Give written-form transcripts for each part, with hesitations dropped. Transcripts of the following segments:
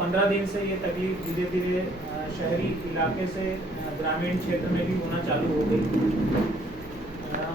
15 दिन से ये तकलीफ धीरे धीरे शहरी इलाके से ग्रामीण क्षेत्र में भी होना चालू हो गई।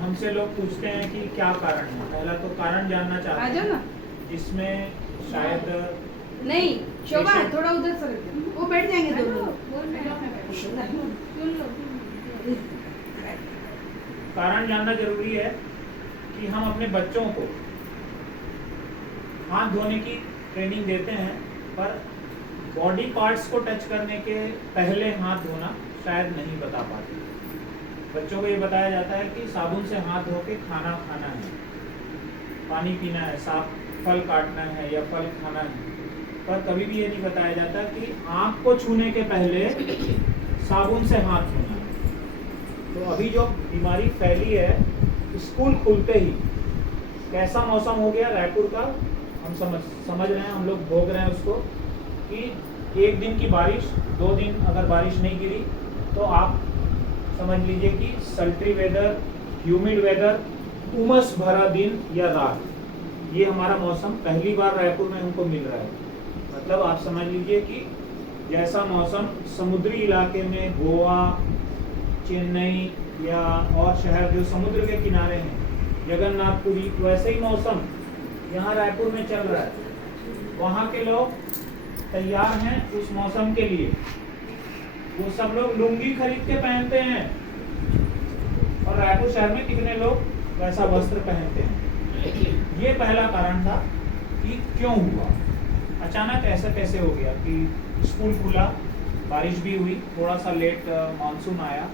हमसे लोग पूछते हैं कि क्या कारण है। पहला तो कारण जानना चाहते हैं जिसमें शायद नहीं शोभा थोड़ा उधर सर वो बैठ जाएंगे दोनों। कारण जानना जरूरी है कि हम अपने बच्चों को हाथ धोने की ट्रेनिंग देते हैं, पर बॉडी पार्ट्स को टच करने के पहले हाथ धोना शायद नहीं बता पाते। बच्चों को ये बताया जाता है कि साबुन से हाथ धो के खाना खाना है, पानी पीना है, साफ फल काटना है या फल खाना है, पर कभी भी ये नहीं बताया जाता कि आँख को छूने के पहले साबुन से हाथ धोना है। तो अभी जो बीमारी फैली है, स्कूल खुलते ही कैसा मौसम हो गया रायपुर का, हम समझ रहे हैं, हम लोग भोग रहे हैं उसको, कि एक दिन की बारिश, 2 दिन अगर बारिश नहीं गिरी तो आप समझ लीजिए कि सल्ट्री वेदर, ह्यूमिड वेदर, उमस भरा दिन या रात, ये हमारा मौसम पहली बार रायपुर में हमको मिल रहा है। मतलब आप समझ लीजिए कि जैसा मौसम समुद्री इलाके में गोवा, चेन्नई या और शहर जो समुद्र के किनारे हैं, जगन्नाथपुरी, वैसे ही मौसम यहाँ रायपुर में चल रहा है। वहाँ के लोग तैयार हैं उस मौसम के लिए, वो सब लोग लुंगी खरीद के पहनते हैं, और रायपुर शहर में कितने लोग वैसा वस्त्र पहनते हैं। ये पहला कारण था कि क्यों हुआ, अचानक ऐसा कैसे हो गया कि स्कूल खुला, बारिश भी हुई, थोड़ा सा लेट मानसून आया,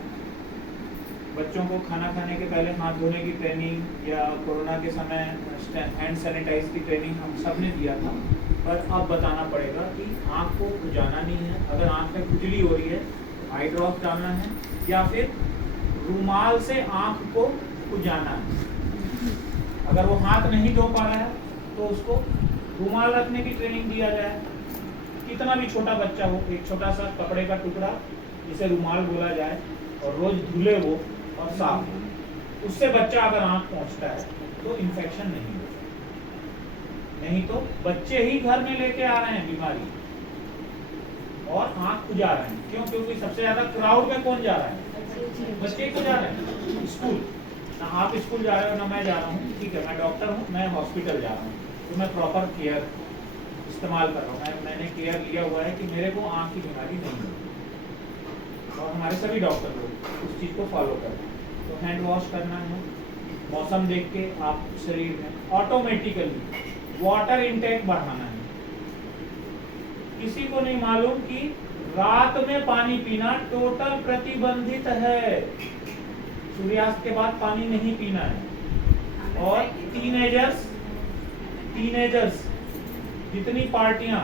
बच्चों को खाना खाने के पहले हाथ धोने की ट्रेनिंग या कोरोना के समय हैंड सैनिटाइज की ट्रेनिंग हम सब ने दिया था। पर अब बताना पड़ेगा कि आँख को खुजाना नहीं है, अगर आँख में खुजली हो रही है आई ड्रॉप डालना है, या फिर रूमाल से आँख को खुजाना है। अगर वो हाथ नहीं धो पा रहा है तो उसको रूमाल रखने की ट्रेनिंग दिया जाए। कितना भी छोटा बच्चा हो, एक छोटा सा कपड़े का टुकड़ा जिसे रूमाल बोला जाए और रोज धुले वो और साफ हो, उससे बच्चा अगर आँख पहुँचता है तो इन्फेक्शन नहीं हो। नहीं तो बच्चे ही घर में लेके आ रहे हैं बीमारी और आँख खुजा रहे हैं। क्यों? क्योंकि सबसे ज्यादा क्राउड में कौन जा रहा है? बच्चे ही तो जा रहे हैं स्कूल। ना आप स्कूल जा रहे हो ना मैं जा रहा हूँ, ठीक है, मैं डॉक्टर हूँ, मैं हॉस्पिटल जा रहा हूँ, तो मैं प्रॉपर केयर इस्तेमाल कर रहा हूँ, मैंने केयर लिया हुआ है कि मेरे को आँख की बीमारी नहीं होगी, और हमारे सभी डॉक्टर लोग उस चीज़ को फॉलो कर रहे हैं। तो हैंड वॉश करना है, मौसम देख के आप शरीर में ऑटोमेटिकली वाटर इनटेक बढ़ाना है। किसी को नहीं मालूम कि रात में पानी पीना टोटल प्रतिबंधित है, सूर्यास्त के बाद पानी नहीं पीना है। और टीनेजर्स जितनी पार्टियां,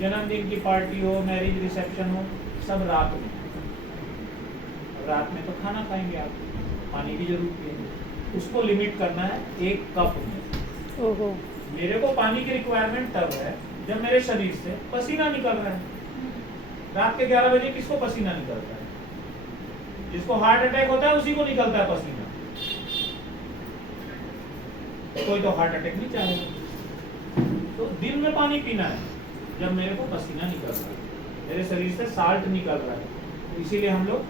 जन्मदिन की पार्टी हो, मैरिज रिसेप्शन हो, सब रात में। रात में तो खाना खाएंगे आप, पानी की जरूरत है, उसको लिमिट करना है 1 कप में। ओहो। मेरे को पानी की रिक्वायरमेंट तब है जब मेरे शरीर से पसीना निकल रहा है। रात के 11 बजे किसको पसीना निकलता है? जिसको हार्ट अटैक होता है उसी को निकलता है पसीना। कोई तो हार्ट अटैक नहीं चाहेगा। तो दिन में पानी पीना है जब मेरे को पसीना निकल रहा है, मेरे शरीर से साल्ट निकल रहा है, तो इसीलिए हम लोग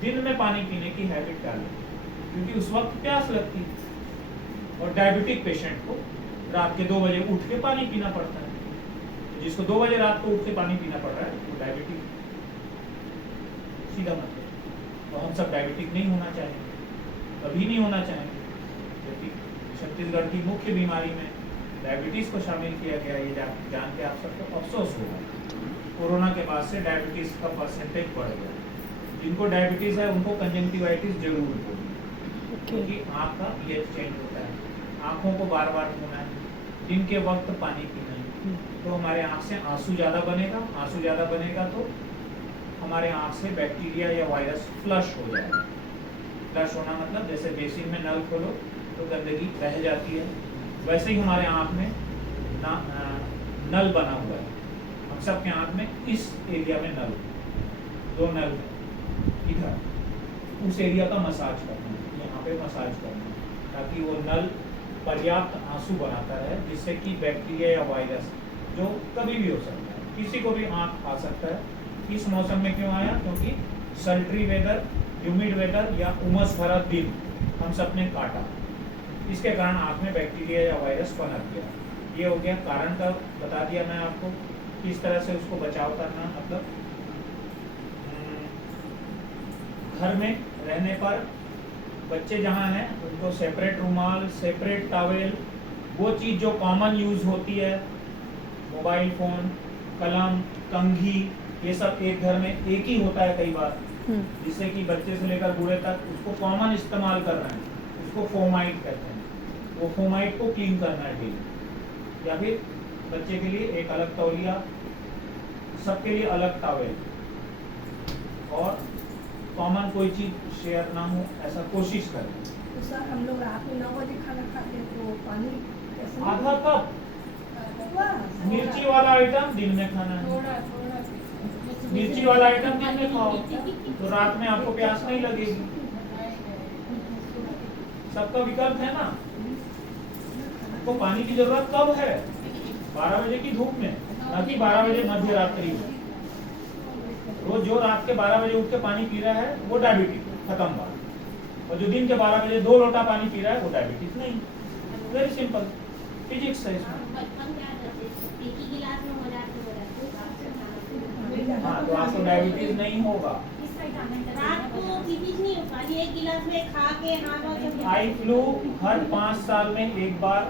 दिन में पानी पीने की हैबिट डालें, क्योंकि उस वक्त प्यास लगती है। और डायबिटिक पेशेंट को रात के 2 बजे उठ के पानी पीना पड़ता है। जिसको 2 बजे रात को उठ के पानी पीना पड़ रहा है वो डायबिटिक, सीधा मतलब। तो हम सब डायबिटिक नहीं होना चाहेंगे, कभी नहीं होना चाहेंगे, क्योंकि छत्तीसगढ़ की मुख्य बीमारी में डायबिटीज को शामिल किया गया। ये जान के आप सबको अफसोस होगा, कोरोना के बाद से डायबिटीज का परसेंटेज बढ़ गया। जिनको डायबिटीज है उनको कंजंक्टिवाइटिस जरूर होगी, क्योंकि आँख का पीएच चेंज होता है, आँखों को बार बार धोना है, दिन के वक्त पानी पीना है, तो हमारे आँख से आंसू ज़्यादा बनेगा, आंसू ज़्यादा बनेगा तो हमारे आँख से बैक्टीरिया या वायरस फ्लश हो जाएगा। फ्लश होना मतलब जैसे बेसिन में नल खोलो तो गंदगी बह जाती है, वैसे ही हमारे आँख में नल बना हुआ है। हम सब के आँख में इस एरिया में नल, 2 नल इधर, उस एरिया का मसाज करना है, यहाँ पे मसाज करना है, ताकि वो नल पर्याप्त आंसू बनाता रहे, जिससे कि बैक्टीरिया या वायरस जो कभी भी हो सकता है किसी को भी आंख आ सकता है। इस मौसम में क्यों आया? क्योंकि सल्ट्री वेदर, ह्यूमिड वेदर या उमस भरा दिन हम सब ने काटा, इसके कारण आंख में बैक्टीरिया या वायरस पनप गया। ये हो गया कारण का बता दिया मैं आपको, किस तरह से उसको बचाव करना। मतलब घर में रहने पर बच्चे जहाँ हैं उनको सेपरेट रुमाल, सेपरेट टॉवेल, वो चीज़ जो कॉमन यूज होती है, मोबाइल फोन, कलम, कंघी, ये सब एक घर में एक ही होता है कई बार, जिससे कि बच्चे से लेकर बूढ़े तक उसको कॉमन इस्तेमाल कर रहे हैं, उसको फोमाइट कहते हैं। वो फोमाइट को क्लीन करना है डेली। या फिर बच्चे के लिए एक अलग तौलिया, सबके लिए अलग टॉवेल, और कॉमन कोई चीज शेयर ना हो, ऐसा कोशिश करें। तो सर हम लोग रात में 9 बजे खाना खाते हैं तो पानी कैसे? आधा कप वाह, मिर्ची वाला आइटम दिन में खाना है। मिर्ची वाला आइटम दिन में खाओ तो रात में आपको प्यास नहीं लगेगी। सबका विकल्प है ना। आपको पानी की जरूरत कब है? 12 बजे की धूप में, ना कि 12 बजे मध्य रात्रि में। रोज जो रात के 12 बजे उठ के पानी पी रहा है वो डायबिटीज खत्म बात, और जो दिन के 12 बजे 2 लोटा पानी पी रहा है वो डायबिटीज नहीं। वेरी सिंपल फिजिक्स है इसमें। हाँ, तो आपको डायबिटीज नहीं होगा। रात को पीपीज नहीं होता, ये एक गिलास में खा के हाथ। आई फ्लू हर 5 साल में एक बार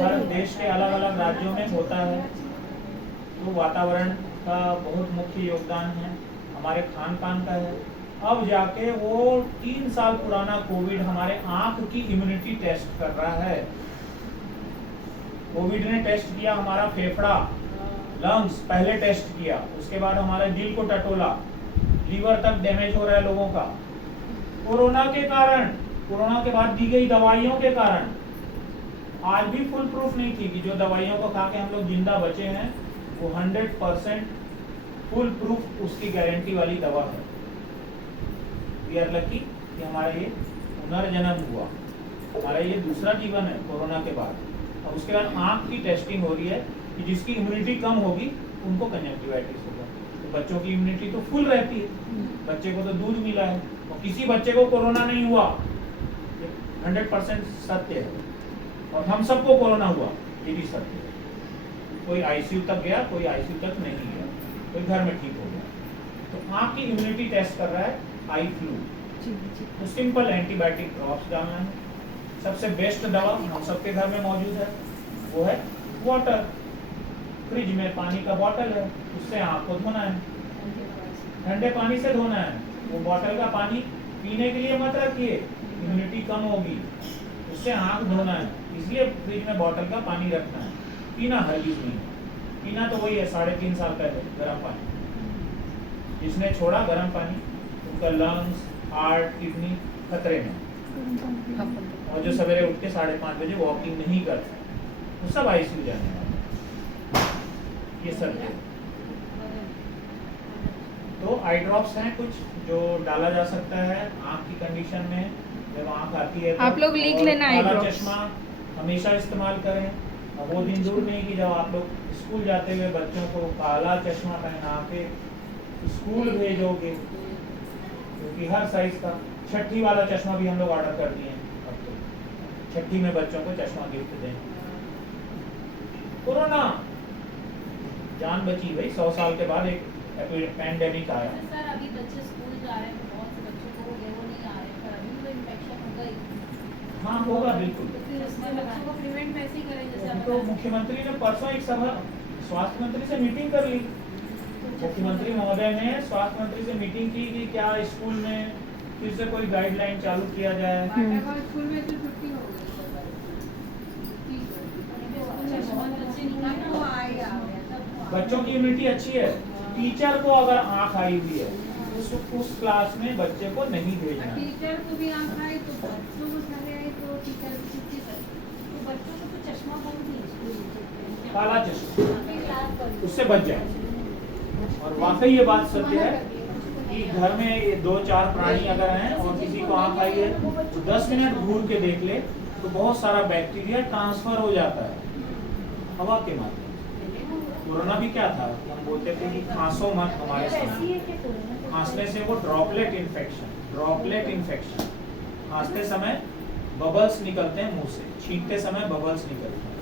हर देश के अलग अलग राज्यों में होता है। तो वातावरण का बहुत मुख्य योगदान है, हमारे खान पान का है। अब जाके वो 3 साल पुराना कोविड हमारे आंख की इम्यूनिटी टेस्ट कर रहा है। कोविड ने टेस्ट किया हमारा फेफड़ा, लंग्स पहले टेस्ट किया, उसके बाद हमारे दिल को टटोला, लीवर तक डैमेज हो रहा है लोगों का कोरोना के कारण, कोरोना के बाद दी गई दवाइयों के कारण। आज भी फुल प्रूफ नहीं थी कि जो दवाइयों को खा के हम लोग जिंदा बचे हैं वो 100% फुल प्रूफ उसकी गारंटी वाली दवा है। वी आर लकी कि हमारा ये पुनर्जन्म हुआ, हमारा ये दूसरा जीवन है कोरोना के बाद। और उसके बाद आंख की टेस्टिंग हो रही है कि जिसकी इम्यूनिटी कम होगी उनको कंजक्टिवाइटिस होगा। तो बच्चों की इम्यूनिटी तो फुल रहती है, बच्चे को तो दूध मिला है और किसी बच्चे को कोरोना नहीं हुआ, 100% सत्य है। और हम सबको कोरोना हुआ, ये भी सत्य है। कोई आईसीयू तक गया, कोई आईसीयू तक नहीं गया, कोई घर में ठीक हो गया। तो आंख की इम्यूनिटी टेस्ट कर रहा है आई फ्लू। तो सिंपल एंटीबायोटिक ड्रॉप्स डालना है। सबसे बेस्ट दवा हम सबके घर में मौजूद है, वो है वाटर। फ्रिज में पानी का बोतल है, उससे आंख को धोना है, ठंडे पानी से धोना है। वो बोतल का पानी पीने के लिए मत रखिए, इम्यूनिटी कम होगी, उससे आंख धोना है। इसलिए फ्रिज में बोतल का पानी रखना है, पीना हरगिज नहीं। पीना तो वही है 3.5 साल पहले गर्म पानी। जिसने छोड़ा गर्म पानी उनका लंग्स, हार्ट, किडनी खतरे में। और जो सवेरे उठ के 5:30 बजे वॉकिंग नहीं करते वो सब आईसीयू जाने वाले। ये सब है। तो आई ड्रॉप्स हैं कुछ जो डाला जा सकता है आंख की कंडीशन में, जब आंख आती है तो। आप लोग लिख लेना आई काला ड्रॉप्स। चश्मा हमेशा इस्तेमाल करें। अब वो दिन दूर नहीं कि जब आप लोग स्कूल जाते हुए बच्चों को काला चश्मा पहना के स्कूल भेजोगे, क्योंकि हर साइज का। छठी वाला चश्मा भी हम लोग ऑर्डर कर दिए हैं अब तो, छठी में बच्चों को चश्मा गिफ्ट दें। कोरोना जान बची भाई, 100 साल के बाद एक पैंडेमिक आया। सर अभी बच्चे स्कूल जा रहे हैं, बहुत से बच्चों को हो गया, वो नहीं आ रहे हैं, पर अभी तो इन्फेक्शन होगा ही। हाँ होगा बिल्कुल। तो फिर उसमें बच्चों को प्रिवेंट कैसे ही करें, जैसे तो मुख्यमंत्री ने परसों एक सभा स्वास्थ्य मंत्री से मीटिंग कर ली। मुख्यमंत्री महोदय ने स्वास्थ्य मंत्री से मीटिंग की कि क्या स्कूल में फिर से कोई गाइडलाइन चालू किया जाए। स्कूल में तो छुट्टी हो गई। बहुत बच्चे निकल वो आएगा। बच्चों की इम्यूनिटी अच्छी है। टीचर को अगर आंख आई हुई है उस क्लास में बच्चे को नहीं भेजना। टीचर को भी आंख आई तो बच्चों को सही आई तो टीचर की छुट्टी कर। तो बच्चों को तो चश्मा बंद नहीं स्कूल काला चश्मा, में उससे बच जाए। और वाकई ये बात सत्य है कि घर में ये 2-4 प्राणी अगर हैं और किसी को आंख आई है तो 10 मिनट घूर के देख ले तो बहुत सारा बैक्टीरिया ट्रांसफर हो जाता है हवा के माध्यम से। कोरोना भी क्या था, हम बोलते थे कि खांसो मत हमारे साथ, खांसने से वो ड्रॉपलेट इन्फेक्शन, खांसते समय बबल्स निकलते हैं मुंह से, छींकते समय बबल्स निकलते हैं,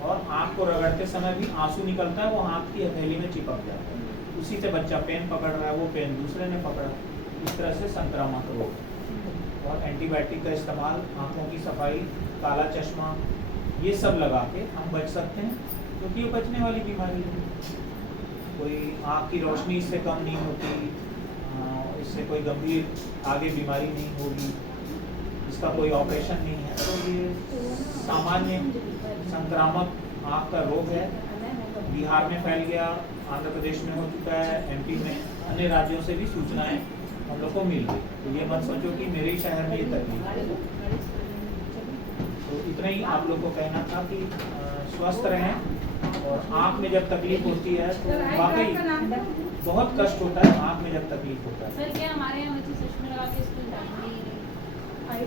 और आँख को रगड़ते समय भी आंसू निकलता है, वो आँख की हथेली में चिपक जाता है, उसी से बच्चा पेन पकड़ रहा है, वो पेन दूसरे ने पकड़ा, इस तरह से संक्रामक रोग। और एंटीबायोटिक का इस्तेमाल, आँखों की सफाई, काला चश्मा, ये सब लगा के हम बच सकते हैं, क्योंकि ये बचने वाली बीमारी है, कोई आँख की रोशनी इससे कम नहीं होती, इससे कोई गंभीर आगे बीमारी नहीं होगी, इसका कोई ऑपरेशन नहीं है, तो ये सामान्य संक्रामक आँख का रोग है। बिहार में फैल गया, आंध्र प्रदेश में हो चुका है, एमपी में, अन्य राज्यों से भी सूचनाएं हम लोग को मिल गई, तो ये मत सोचो कि मेरे ही शहर में ये तकलीफ है। तो इतना ही आप लोग को कहना था कि स्वस्थ रहें, और आँख में जब तकलीफ होती है तो वाकई बहुत कष्ट होता है, आँख में जब तकलीफ होता है। सर क्या हमारे यहाँ बच्चे चश्मे लगा के स्कूल जाएंगे ही नहीं,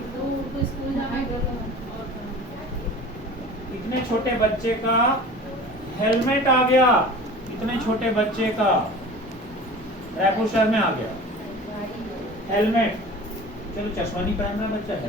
तो स्कूल जाना है और इतने छोटे बच्चे का हेलमेट आ गया, इतने छोटे बच्चे का रायपुर शहर में आ गया हेलमेट, चलो चश्मा नहीं पहन रहा बच्चा है,